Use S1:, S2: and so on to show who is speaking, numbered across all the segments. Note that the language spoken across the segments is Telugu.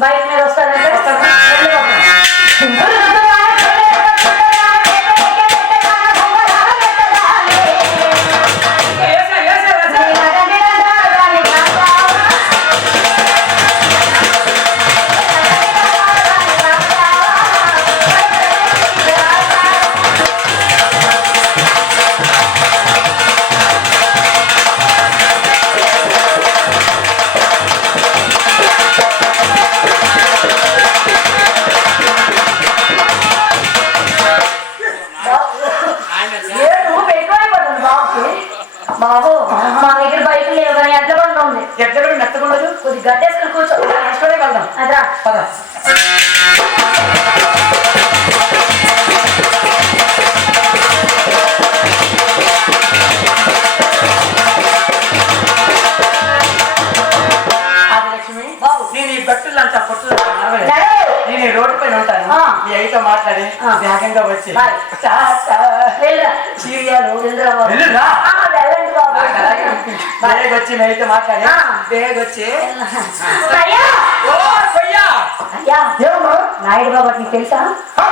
S1: బైక్ మీద వస్తానంటే
S2: ఎక్కడ పోయి మెత్తకుండదు
S1: కొద్ది గడ్డేసుకుని కూర్చో.
S2: నడుచుకోనే వెళ్దాం.
S1: అదా
S2: పద. నేను రోడ్డు పైన ఉంటాను. మీ అయితో మాట్లాడి. వేగంగా వచ్చి. టాటా.
S1: వెళ్ళరా.
S2: వచ్చి మీ అయితో మాట్లాడి. వచ్చి
S3: ఏమమ్మా?
S1: నాయుడు బాబు నీకు తెలుసా?
S3: ఆ,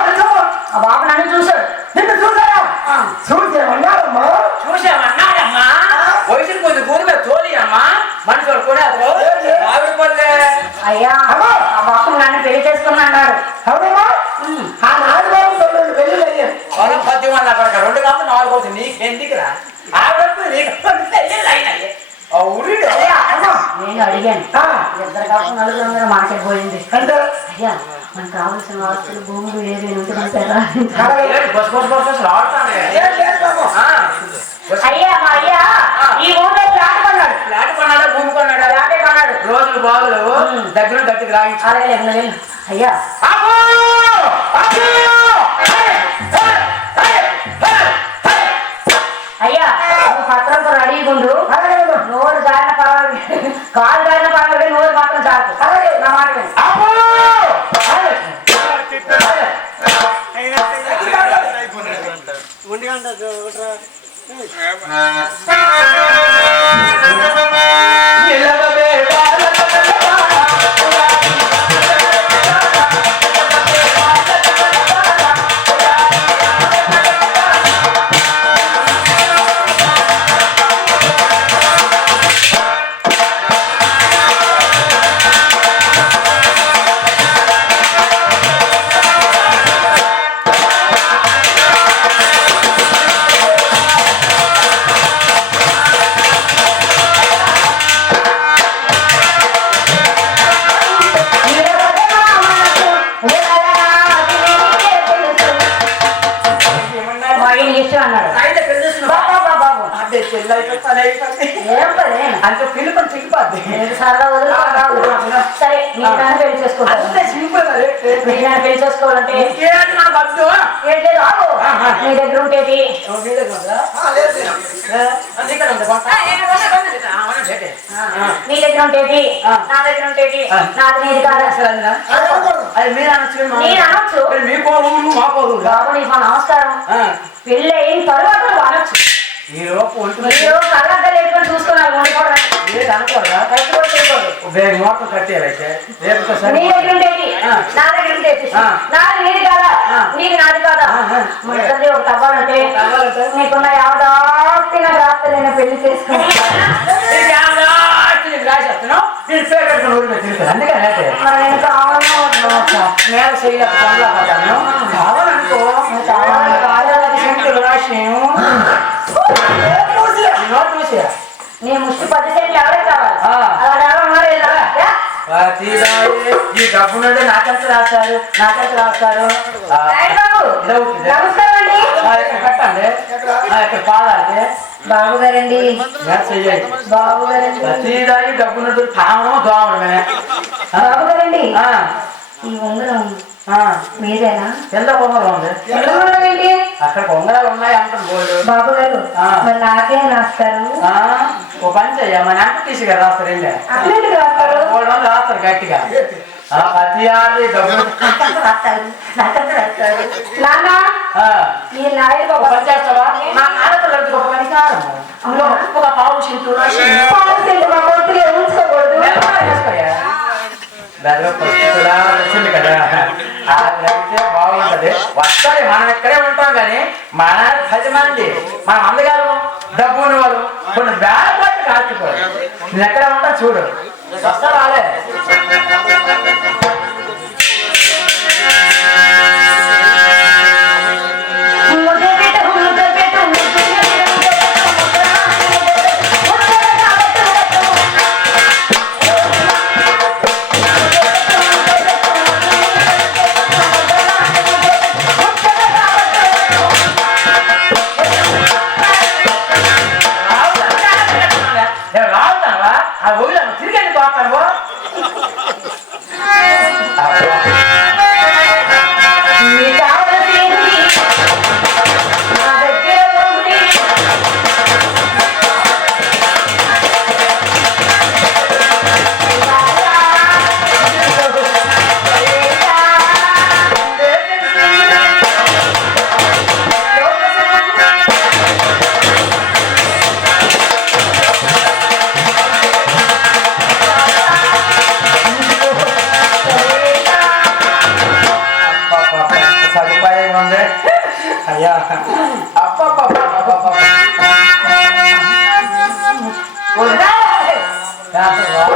S1: బాబు నన్ను చూసాడు
S3: నిన్ను చూసారా చూసేమన్నారమ్మా
S2: చూసామన్నాడమ్మా వయసుకు కొద్ది మీద తోలి అమ్మా. మనిషి వాడు కొనేది
S3: ఏంటి?
S2: ఆవిడ పల్లె.
S1: అయ్యా
S3: అమ్మా.
S1: ఆ బాబు నన్ను పెళ్ళి చేసుకుని అన్నాడు
S3: అవునమ్మా ఆ నాలుగు తొమ్మిది
S2: పెళ్ళి పద్యం వల్ల అక్కడ రెండు కాదు నాలుగు అవుతుంది నీకెందుకురా ఆవిడ నీకు అయినాయి ఊరిడు
S1: అయ్యా
S3: అమ్మా
S1: ఇద్దరు కాపు నలుగురు మీద మాట్లాడిపోయింది.
S3: అంటే?
S1: అయ్యా మనకు కావాల్సిన ఆస్తులు భూములు ఏదైనా ఉంటే
S3: బాబు.
S1: అయ్యా మా అయ్యా ఈ ఊళ్ళో ఫ్లాట్ కొన్నాడు.
S2: ఫ్లాట్ కొన్నాడా భూమి కొన్నాడా?
S1: ఫ్లాటే కొన్నాడు.
S2: రోజులు బాగులు దగ్గర
S1: వెళ్ళు అయ్యా! అయ్యా రెడీగుండు
S3: అలాగే అమ్మా.
S1: నోరు జారిన పర్వాలేదు. కాలు แถมหา నీ దగ్గర దగ్గర. నాది నీది కాదు?
S3: అది
S2: మీరు అనొచ్చు మా-
S1: నేను అనొచ్చు.
S2: మరి మీ కోరు
S1: బాబు నీకు నమస్కారం పెళ్ళి అయిన తర్వాత అనొచ్చు
S2: ఈ లోపు ఉంటుంది
S1: మీరు కళ్ళద్దాలు వేసుకొని చూసుకున్నారు వండుకోవడం
S2: లేదు అనకూడదా
S1: రైతు కూడా చేయకూడదు
S2: బేగ మోటార్ కట్టేయాలైతే రేపు
S1: నీ దగ్గర ఉండేది. నా దగ్గర ఉండేది. నాది నీది కాదా. నీది నాది కాదా. మన ఒకటి అవ్వాలంటే
S2: అవ్వాలంటే?
S1: నీకున్న యావదాస్తి నాకు రాస్తే నేను పెళ్ళి చేసుకుని
S2: రాసేస్తున్నావు నేను పేరు పెట్టుకుని ఊరి మీద తిరుగుతాను అందుకని అయితే
S1: మరి నేను కావాలన్నా వద్దు.
S2: నేల చేయలేక పనులు పడ్డాను కావాలనుకో
S1: కావాలని కాదు.
S2: సెంటులు రాసి నేను నోట్ చూసి
S1: నీ ముష్టి పది సెంట్లు కావాలి
S2: ఈ డబ్బు నుండి నాకెంత రాస్తారు నాకెంత రాస్తారు ఆ,
S1: బాబు
S2: ఆ, ఇక్కడ పాదాలి
S1: బాబు గారండి బాబు గారండి
S2: ప్రతిదాని డబ్బు నుండి తామడం దోమడమే
S1: బాబు గారండి ఈ ఉంగరం మీరేనా
S2: ఎంత పొంగలు ఉంది?
S1: ఏంటి
S2: అక్కడ పొంగరాలు ఉన్నాయి అంటారు
S1: బాబు గారు. మరి నాకేం రాస్తారు?
S2: ఆ, ఓ పని చెయ్య మన అంక తీసుకురా రాస్తారు
S1: అట్లేంటి రాస్తారు?
S2: గట్టిగా.
S1: నాన్న
S2: ఆ,
S1: ఈ నాయుడు బాబు
S2: పని చేస్తావా? మా ఆడపిల్లలకి ఒక పని కాదు.
S1: అవునా?
S2: ఒక పావు
S1: మా కొడుకులు ఉంచుకోకూడదు.
S2: పరిస్థితులా వచ్చింది కదా. ఆవిడైతే బాగుంటది. వస్తాయి మనం ఇక్కడే ఉంటాం కానీ మన పది మంది మనం అందగారు డబ్బు ఉన్నవారు కొన్ని బ్యాగ్ పట్టి కాల్చిపోరు నేను ఎక్కడ ఉంటా చూడు. వస్తా రాలే. అయ్యా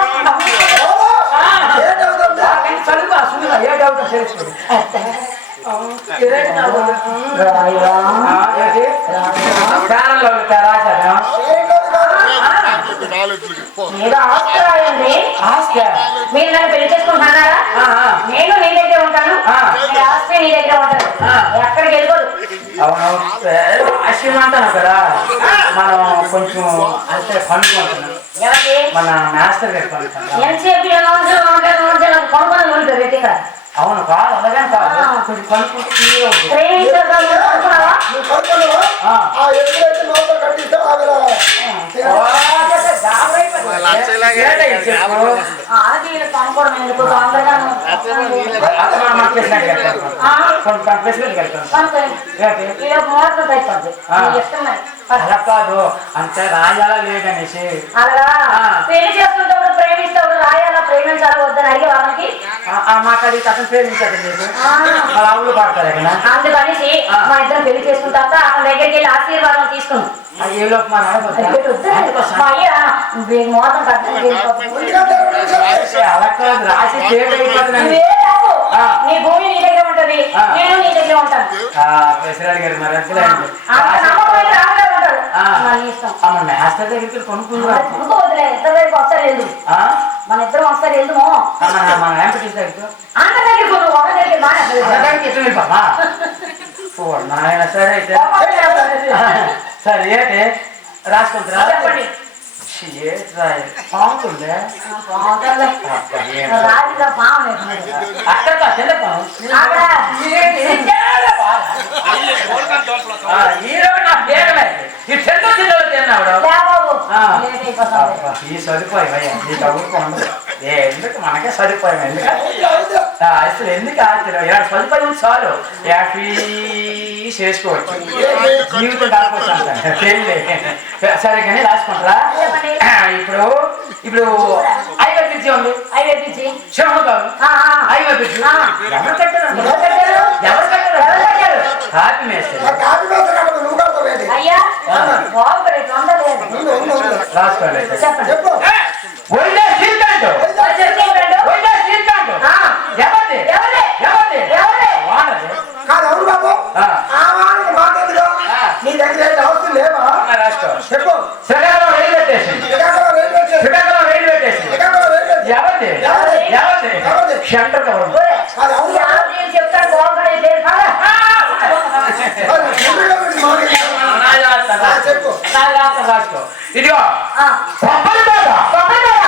S2: ఏ డౌట్ చేసుకోండి ప్రాణంలో రాశాను
S1: ఏదో ఆస్తి
S2: ఆస్తి
S1: మీరు నన్ను పెళ్ళి చేసుకుంటున్నారా. నేను నీ దగ్గర ఉంటాను. ఆస్తి నీ దగ్గర ఉంటాను. ఎక్కడికి వెళ్ళిపోదు
S2: అవును. అంటాను కదా. మనం కొంచెం అంటే పండుకుంటున్నాం మన మాస్టర్ గారు పండుకుంటాం
S1: ఎంతసేపు ఇక్కడ
S2: అవును కాదు అలాగే కాదు. కొంచెం కొనుక్కుంటే అవుతుంది. అలా కాదు. అంతే రాయాలా లేదనేసి.
S1: పెళ్ళి రాయాలా ప్రేమించాలా వద్దని అడిగి వాళ్ళకి
S2: ఆ- ఆ. మాట అడిగితే అతను ప్రేమించాడు. వాళ్ళ ఆవులు పడతారు
S1: అందుకనేసి. మా ఇద్దరం పెళ్ళి చేసుకున్న తర్వాత అతని దగ్గరికి వెళ్ళి ఆశీర్వాదం తీసుకున్నాం.
S2: అది ఏ లోపు మా
S1: అది పెట్టి వద్దు. మా అయ్య వీడి మోతం కట్టడం
S2: అలా కాదు. రాసి చేట్ అయిపోతున్నాను ఆ.
S1: నీ భూమి నీ దగ్గర ఉంటది. నేను నీ దగ్గర ఉంటాను.
S2: గారు మరి అంతే.
S1: మన
S2: మాస్టర్ దగ్గరికి
S1: మరి
S2: కొనుక్కున్నారు
S1: కొనుక్కోవద్దులే ఒకసారి వెళ్దు
S2: ఆ?
S1: మన ఇద్దరం ఒకసారి వెళ్దుము.
S2: మన మన ఎంపీటీస్ దగ్గరికి
S1: అంత దగ్గర కొను ఒక దగ్గర
S2: నాయన సరే అయితే. సరే ఏంటి రాసుకుంటారా?
S1: చెప్పండి. పాము.
S2: అక్కడ ఈ సదుపాయం అయ్యా నీ చదువుకోండి ఎందుకు మనకే సదుపాయం ఎందుకు? ఆ, అసలు ఎందుకు ఆశ్చర్యం? ఇలా సదుపాయం చాలు. యాభై చేసుకోవచ్చు. జీవితం దాకపోవచ్చు అంట పెళ్ళి. సరే కానీ రాసుకుంటారా. ఇప్పుడు ఇప్పుడు ఐదు పిచ్చి ఉంది. గారు
S1: ఆ, ఆ.
S2: ఐదు పిచ్చి. ఎవరు కట్టారు?
S1: ఎవరు కట్టారు?
S2: మేస్టర్
S3: ఆ కాపీ మాత్రం కాబట్టి నువ్వు ఏంటి?
S1: అయ్యా బాబు.
S2: రాసుకోండి అయితే.
S1: చెప్పండి.
S3: చెప్పు
S2: ఒళ్ళే సీల్కాంటు
S1: చెప్పండి.
S2: ఒళ్ళే సీల్కాంటు
S1: ఆ.
S2: ఎవరిది
S1: ఎవరిది?
S2: ఎవరిది
S1: ఎవరిది?
S2: వాడది
S3: కాదు ఎవరు బాబు
S2: ఆ.
S3: ఆ వాడికి మాకెందుకు
S2: ఆ.
S3: నీ దగ్గర ఏంటి అవసరం లేవా
S2: రాసుకో
S3: చెప్పు
S2: Srikakulam railway station
S3: Srikakulam railway station
S2: Srikakulam railway station
S3: Srikakulam railway station
S2: ఎవరిది
S3: ఎవరిది?
S2: ఎవరిది
S3: ఎవరిది?
S2: సెంటర్ గవర్నమెంట్
S1: ఒరే,
S3: కాదు ఎవరు
S1: ఈ
S3: బాబు?
S1: ఆవిడ ఏం చెప్తాడు బాబు ఇక్కడ ఏం లేదు. కాదా?
S3: కాదు, ఊరిలో పెట్టి మాకెందుకు? ఆ, చెప్పు
S2: రాసుకో ఇదిగో
S1: ఆ.
S2: కొబ్బరి తోట
S1: కొబ్బరి తోట.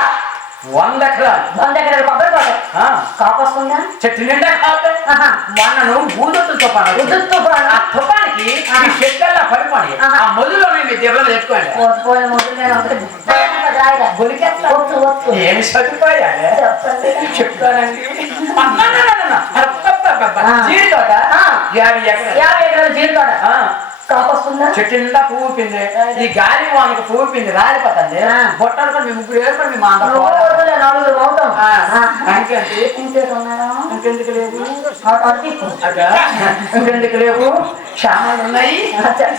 S2: వంద ఎకరాల
S1: కొబ్బరి తోట.
S2: ఆ,
S1: కాపు వస్తుందా?
S2: చెట్టు నిండా కాపే
S1: ఆహా.
S2: మొన్న నువ్వు ఊదొత్తు తుఫాను
S1: ఉద్దుత్ తుఫాను.
S2: ఆ తుఫానికి
S1: ఆ.
S2: ఈ చెట్లల్లా పడిపోయి
S1: ఆహా.
S2: ఆ మొదలులోనే మీ దెబ్బలు పెట్టుకోండి
S1: పోయిన ముద్దు నేను ఒకటి రాయగా.
S2: గొలికెట్లా?
S1: ఒత్తు, ఒత్తు.
S2: ఏమి సదుపాయాలే
S1: చెప్పండి.
S2: చెప్తానండి అమ్మమ్మమ్మమ్మ. అబ్బబ్బబ్బబ్బ.
S1: ఆ.
S2: జీడి తోట
S1: ఆ.
S2: యాభై ఎకరాలు
S1: యాభై ఎకరాల జీడి తోట.
S2: చెట్టు నిండా పువ్వు పిండి ఈ గాలి వానికి పువ్వు పిండి రాలిపోతుంది. బొట్టలు కూడా మీ ముగ్గురు వేసుకొని మీ మాంద
S1: నువ్వు వద్దులే, నలుగురు అవుతాం.
S2: ఆ.
S1: ఆ.
S2: ఇంకేంటి
S1: ఇంకేటి ఉన్నాయా?
S2: ఇంకెందుకు లేవు ఇంకెందుకు లేవు క్షామాలు ఉన్నాయి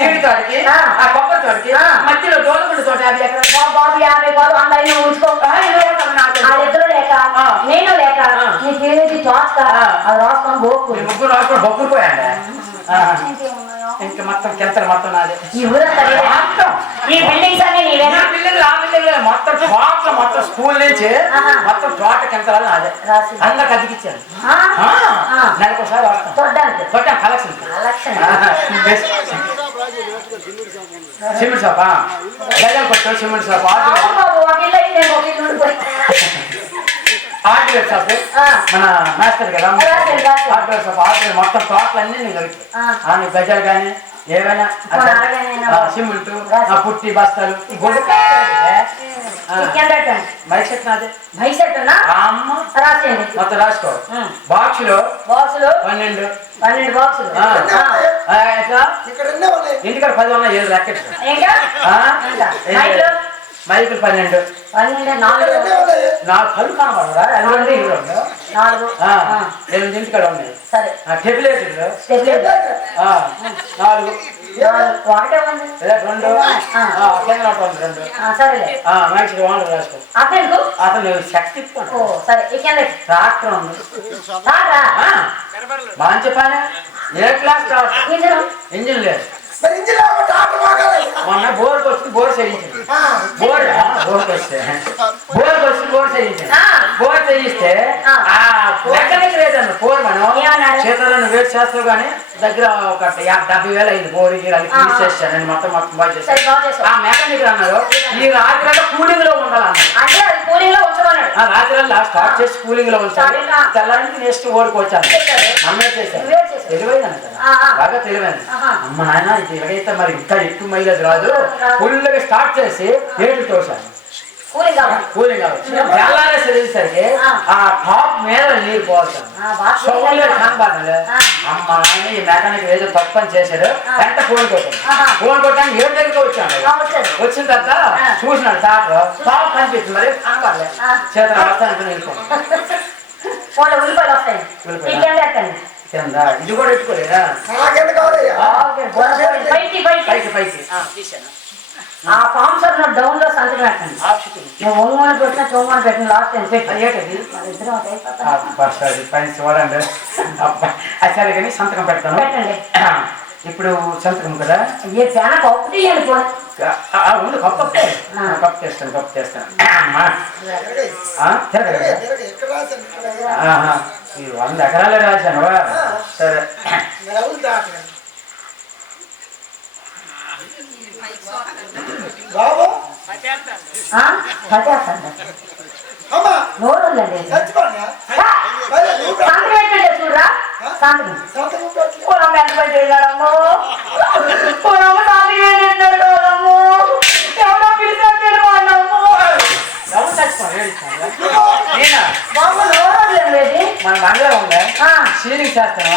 S2: జీడి తోటకి
S1: ఆ.
S2: కొబ్బరి తోటకి. మధ్యలో దోలగుండు తోట యాభై ఎకరాలు
S1: బాబు, బాబు యాభై వంద అయినా ఉంచుకో
S2: నాకు
S1: లేక. నేను లేక
S2: ఆ.
S1: నీకేది తోచక. అది రాసుకొని
S2: మీ ముగ్గురు రాసుకొని బొక్కుపోయాండి? ఇంకా మొత్తం కెంతలు మొత్తం నాదే. మొత్తం.
S1: ఈ బిల్డింగ్స్ అన్ని నీవేనా
S2: ఆ పిల్లలు మొత్తం తోట మొత్తం స్కూల్ నుంచి. మొత్తం కెంతలు నాదే. అందరికి అతికిచ్చాను. నెలకు ఒకసారి వస్తాం.
S1: చూడ్డానికి
S2: కొట్టాం కలెక్షన్ సిమెంట్ షాపా కొట్టు సిమెంట్ షాప్ హార్డ్వేర్ షాప్. మన మాస్టర్ కదా. హార్డ్వేర్ షాప్ హార్డ్వేర్ మొత్తం టోటలన్నీ నీకు దొరుకుతాయి. నీకు గజాలు కానీ. ఆ, సిమెంట్ పుట్టి బస్తాలు ఈ గొడ్డు
S1: కింద? పెట్టండి
S2: మైక్ సెట్ నాదే ఆ అమ్మ
S1: రాసేయండి.
S2: మొత్తం రాసుకో. బాక్స్లో
S1: బాక్సులు?
S2: పన్నెండు.
S1: పన్నెండు బాక్సులు.
S2: ఎట్లా? ఇంటికాడ పది ఉన్నాయి ఏడు
S1: ఇంకా మైక్లు
S2: పన్నెండు.
S1: పన్నెండు
S3: ఇక్కడ
S1: నాలుగు.
S3: ఎన్నో ఉన్నాయి.
S2: నా కళ్ళు కనబడరా
S1: నాలుగు.
S2: ఎనిమిది ఇంటికాడ ఉన్నాయి
S1: సరే.
S2: నాలుగు.
S1: నాలుగు. ఒకటే ఉంది.
S2: రెండు.
S1: సరేలే.
S2: రాసుకో.
S1: అతను
S2: అతను శక్తి
S1: సరే.
S2: ట్రాక్టర్ ఉంది. మంచి పని. ఏ క్లాస్ ఇంజిన్ లేదు. మొన్న బోర్కి వచ్చి బోర్ చేయించింది
S3: ఆ,
S2: బోర్ బోర్కి వస్తే బోర్కి వచ్చి బోర్ చేయించింది. బోర్ చేయిస్తే
S1: ఆ.
S2: మెకానిక్ లేదన్న బోర్ మనం? చేతులను వేస్ట్ చేస్తావు కానీ దగ్గర ఒక డెబ్బై వేలు అయింది బోర్కి అది. క్లీన్ చేస్తాను నేను మొత్తం మొత్తం బాగా చేస్తాను ఆ మెకానిక్ అన్నారు ఈ రాత్రి అంతా కూలింగ్లో ఉండాలన్నారు
S1: అంటే అది కూలింగ్లో ఉంచమన్నాడు.
S2: ఆ రాత్రి అంతా స్టార్ట్ చేసి కూలింగ్లో ఉంచాలి. తెల్లారికి నెక్స్ట్ ఓడికి వచ్చాను. మనమే చేశాను. బాగా తెలివైంది. అమ్మ నాయన ఇది ఇలాగైతే మరి ఇంకా ఎక్కువ మైలేజ్ రాదు. ఫుల్గా స్టార్ట్ చేసి ఏడు తోసాను
S1: కూలింగ్ కావాలి
S2: కూలింగ్ కావచ్చు తెల్లారేసి వెళ్ళేసరికి
S1: ఆ.
S2: ఆ టాప్ మీద నీరు పోతాను
S1: ఆ, బాగా
S2: సౌండ్
S1: కూలింగ్
S2: కనబడలే
S1: ఆ.
S2: అమ్మ నాయన ఈ మెకానిక్ ఏదో తప్పు పని చేశాడు. వెంట ఫోన్ కొట్టాను. ఫోన్ కొట్టాను ఏడు దగ్గరికి వచ్చాను. వచ్చిన తర్వాత. చూసినాడు టాప్. టాప్ కనిపిస్తుంది మరి. చేతులు వస్తాను వెళ్ళిపోయాను
S1: ఫోన్లో ఉల్లిపాయలు వస్తాయి. కింద
S2: ఇది కూడా పెట్టుకోలేదా?
S1: పైకి పైకి.
S2: పైకి పైకి. ఆ, తీశాను
S1: ఆ ఫామ్ సార్ నువ్వు డౌన్లో సంతకం పెట్టండి. నువ్వు ఒంగోని పెట్టినా చొంగోని పెట్టిన లాస్ట్ టైం పెట్టి
S2: అది ఏంటది
S1: మన ఇద్దరం ఒకటే అయిపోతాం.
S2: అబ్బా, సరే పైన చూడండి సరే కానీ సంతకం పెడతాను.
S1: పెట్టండి.
S2: ఇప్పుడు సంతకం కదా?
S1: ఏ ఫ్యాన్ కప్పు
S2: ఆ, ఉంది కప్పు కప్పు చేస్తాను కప్పు చేస్తాను తిరగదు ఈ వంద ఎకరాలే రాశాను సరే.
S3: బాబు?
S1: నోరు
S3: చచ్చిపోయా
S1: చూడరా పొలం ఎంత పెట్టాడమ్మో పొలం పెట్టాడు అమ్మో ఎవరో పిలిచారు తెలియదమ్మో
S2: ఎవరు
S1: లేదు
S2: మన బంగారం ఉందా. సీలింగ్ చేస్తాను.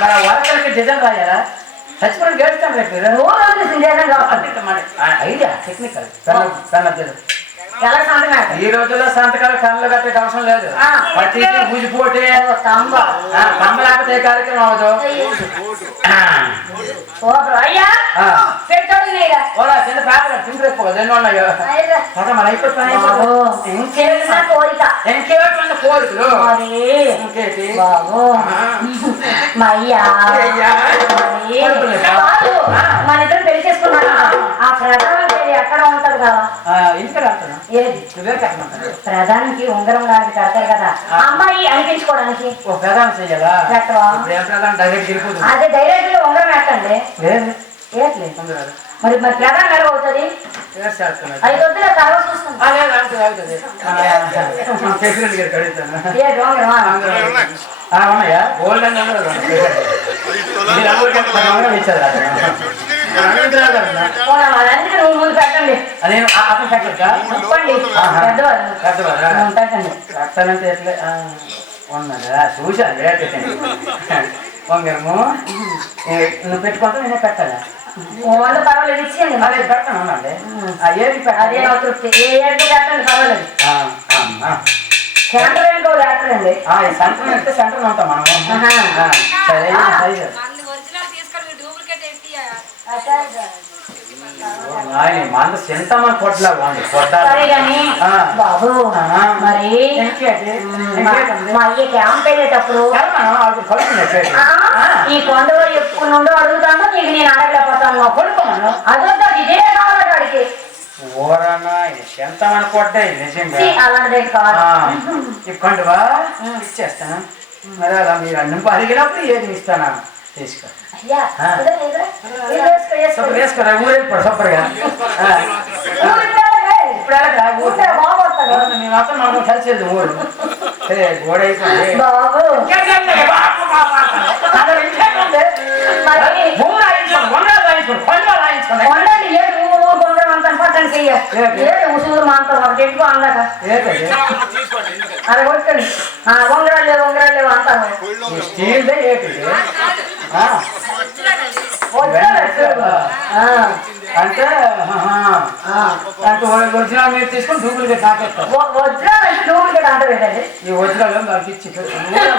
S2: మన వర్కర్కి డిజైన్ రాయాలా? చచ్చిపోయిన గేడుస్తాను రేపు ఐడియా టెక్నికల్ ఈ రోజుల్లో సంతకాలు కళ్ళు కట్టే అవసరం లేదు. ప్రతి
S1: తంబ
S2: కమ్మ లేకపోతే కార్యక్రమం అవ్వదు.
S1: అయ్యా.
S2: మన కోరికలు?
S1: ఇద్దరు పెళ్ళి ఆ. ఎక్కడ కదా? ఏది? ప్రధానికి ఉంగరం లాంటి కడతారు కదా. అమ్మాయి అనిపించుకోవడానికి. అదే డైరెక్ట్ ఉంగరం పెట్టండి
S2: లేదు.
S1: ఏట్లేదు. మరి మరి ప్రధాన నెల అవుతుంది. ఐదు వద్దులే తర్వాత
S2: ఉన్నాయా? గోల్డ్
S1: నువ్వు ముందు పెట్టండి.
S2: అదే అతను
S1: పెట్టండి.
S2: ఎట్లే? ఉన్నదా? చూశాను వంగరము నువ్వు పెట్టుకుంటా నేనే పెట్టాలా?
S1: వాళ్ళు పర్వాలేదు ఇచ్చేయండి
S2: అదే పెడతాను అవునండి ఆ ఏది
S1: అదే నా తృప్తి ఏ ఏడు పెట్టండి పర్వాలేదు. సెంటర్ ఏంటో
S2: ఈ సెంటర్ అయితే సెంటర్ ఉంటాం మనం. ఆ, సరే సరే
S4: మంద
S2: చింతమని కొట్టలా బాగుంది.
S1: బాబు. మరి? మా అయ్య క్యాంప్ వెళ్ళేటప్పుడు. ఈ కొండలో ఎప్పుడు నుండో అడుగుతాను నీకు నేను అదొద్దా ఇదే కావాలి
S2: ఓరన్నా నిజంగా.
S1: అలాంటిది కాదు.
S2: ఇచ్చేస్తాను. మరి అలా మీరు అన్నం అడిగినప్పుడు ఏది ఇస్తానా తీసుకో వేసుకోరా ఊరెళ్ళిపోడు సూపర్గా. ఇప్పుడు మనం ఊరు? సరే గోడ అయిపోయింది
S1: బాబు.
S2: రాయించుకోండి, వందలు రాయించుకోండి.
S1: కొండండి ఏడు ఊరు ఊరు కొండ అంతా పట్టండి చెయ్య? ఏడు ఉసూరు మాంతం ఒకటి ఎక్కువ అందాక? అది కొట్టుకోండి ఆ ఉంగరాలు లేవు ఉంగరాలు లేవు అంటాను
S2: ఈ స్టీల్దే ఏంటిది? ఆ,
S1: వజ్రాలు ఆ,
S2: అంటే ఆహా.
S1: ఆ.
S2: అంటే ఒరిజినల్ మీరు తీసుకొని డూప్లికేట్ నాకేస్తారు
S1: వ- వజ్రాలు అంటే డూప్లికేట్ అంటే ఏంటండి
S2: ఈ ఒరిజినల్ నాకు ఇచ్చి ఊరంతా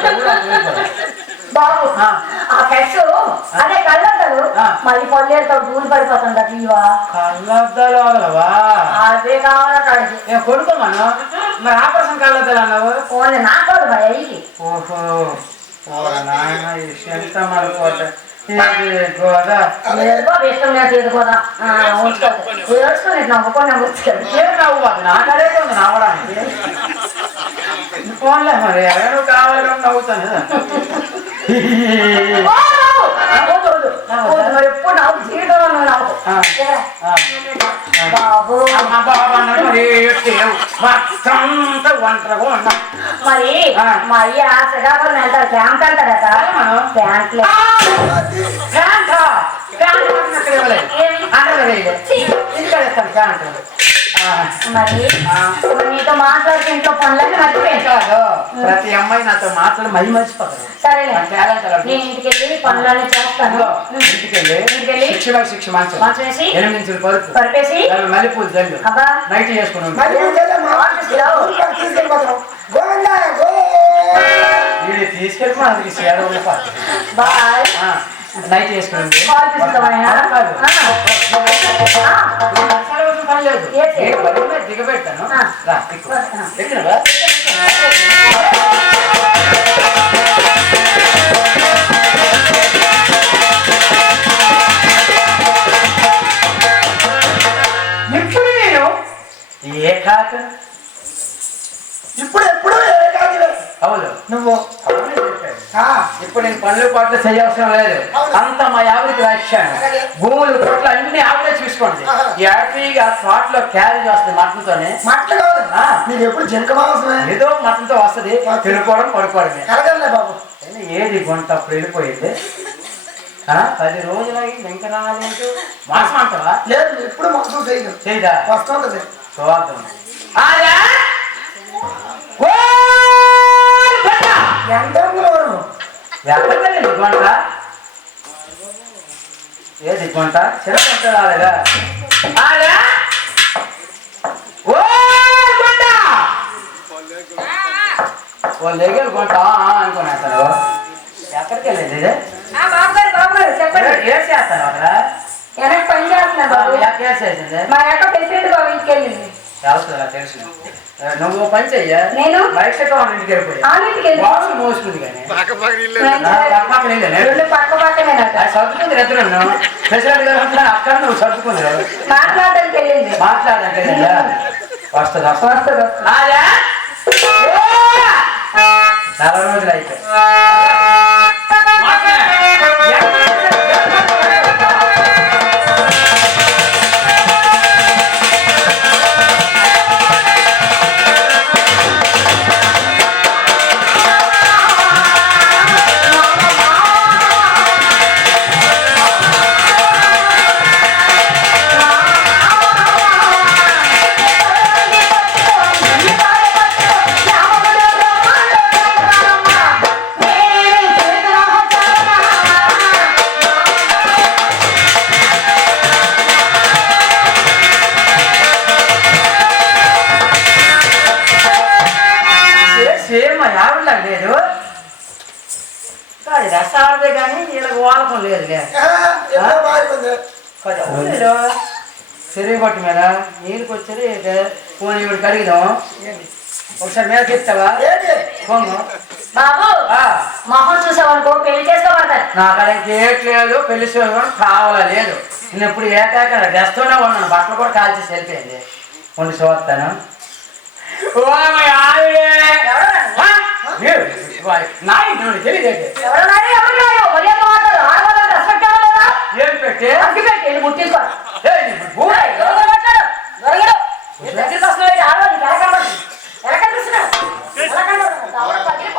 S2: ఊరంతా వెళ్ళిపోవాలి.
S1: బాబు
S2: ఆ.
S1: పెట్స్ అదే కళ్ళద్దాలు. మళ్ళీ పల్లెలతో దూరి పడిపోతుంది అట్లా
S2: కళ్ళద్దాలు ఆగలవా
S1: అదే కావాలట వాడికి
S2: నేను కొడుకోమను మరి ఆపరేషన్ కళ్ళద్దాలు అన్నావు?
S1: ఓన్లీ నాకోదు మా అయ్యి
S2: ఓహో. ఓ నాయన ఎంత ఉంది నవ్వడానికి. ఫోన్లే మరి ఎవరు కావాలి నవ్వుతాను.
S1: ఎప్పుడు నవ్వు
S2: ఆ. ఆ.
S1: బాబు.
S2: మొత్తంతా ఒంటరిగా ఉన్నా
S1: మరి. మా అయ్య శ్రీకాకుళం వెళ్తాడు క్యాంప్ వెళ్తాడట
S2: వెళ్ళమను.
S1: ప్యాంట్లే
S2: ప్యాంటా? ప్యాంటు
S1: మరి? నీతో మాట్లాడుతూ ఇంట్లో పనులన్నీ మర్చిపోయాను.
S2: ప్రతి అమ్మాయి నాతో మాట్లాడి మై మర్చిపోతారు.
S1: సరేలే. నేను ఇంటికి వెళ్ళి పనులన్నీ చేస్తాను.
S2: ఇదిగో, ఇంటికెళ్ళి
S1: ఇంటికెళ్ళి
S2: శిక్ష బై శిక్ష మంచం
S1: మంచం
S2: ఎనిమిది ఇంచుల పరుపు.
S1: పరిపేసి
S2: దాని మల్లెపూలు జల్లు.
S1: అబ్బా.
S2: నైట్ చేసుకుని ఉండు.
S3: మరి నువ్వు చేద్దాం, మా వాళ్ళు తీసుకెళ్ళిపోతాం గోవిందా
S2: వీళ్ళు తీసుకెళ్ళి అందుకు సేద
S1: బాయ్.
S2: నైట్ కాదు. అవసరం పని లేదు. రా. ఎక్కినవా? ఇప్పుడు ఏ
S3: ఎప్పుడు ఏకాకి
S2: అవును.
S3: నువ్వు
S2: అవునే. ఇప్పుడు నేను పనులు పాటలు చేయవసరం లేదు. అంత మా ఆవిడకి రాశాను. భూములు పొట్లు అన్ని ఆవిడే చూసుకోండి. హ్యాపీగా తోటలో క్యారేజ్ వస్తుంది మటన్తోనే.
S3: మట్లు కాదు.
S2: ఆ.
S3: నీకు ఎప్పుడు మాంసమే?
S2: ఏదో మటన్తో వస్తుంది. తినుకోవడం పడుకోవడమే.
S3: కలగలే బాబు.
S2: అయినా ఏది గుంట అప్పుడు వెళ్ళిపోయింది? పది రోజులు అయింది ఇంకా రాలేదు మాసం అంటావా?
S3: లేదు ఎప్పుడు మోసం చేయదు?
S2: చేయదా
S3: వస్తుంటది
S2: చూద్దాం
S3: వరకు
S2: ఎక్కడికి వెళ్ళింది గుంట ఏది గుంట చిన్న గుంట రాలేదా ఆరా? ఓ గుంట! ఓ లెగల్ గుంట ఆ, అనుకున్నా అసలు ఎక్కడికి వెళ్ళేది
S1: చెప్పండి.
S2: ఏ- ఏం చేస్తాను అక్కడ?
S1: వెనక్కి పని చేస్తున్నా బాబు.
S2: ఎక్కడ చేసింది?
S1: మా యొక్క ప్రెసిడెంట్ బాబు ఇంటికి వెళ్ళింది.
S2: ఏ, నువ్వు పని చెయ్య.
S1: నేను?
S2: బయట ఇంటికి వెళ్ళిపోయి.
S1: ఆ ఇంటికి వెళ్ళి
S2: బాక్స్ మోసుకుంది కానీ. పక్కన
S1: పక్క పక్కనేనట
S2: అది సర్దుకుంది ఎదురును అంటున్నారు అక్కడ నువ్వు సర్దుకుంది.
S1: మాట్లాడడానికి వెళ్ళింది.
S2: మాట్లాడంటే వస్తుంది? వస్తుంది?
S1: వస్తుంది వస్తుంది.
S2: చాలా రోజులు అయితే ఒకసారి మీద
S3: తీస్తావా
S2: ఫోన్.
S1: బాబు మొహం చూసావనుకో పెళ్ళి
S2: చేసుకోబడతాను నా కాడికి ఏట్లేదు పెళ్ళి కావాలా లేదు. నేను ఇప్పుడు ఏకాక డ్రెస్తోనే ఉన్నాను. బట్టలు కూడా కాల్చేసి వెళ్ళిపోయింది. ఉండి చూస్తాను. ఏం పెట్టి? ముట్టించుకో. దగ్గరికి వస్తున్నాడు చాలా ఎలకండి ఎలకండి కృష్ణ
S1: ఎలకండి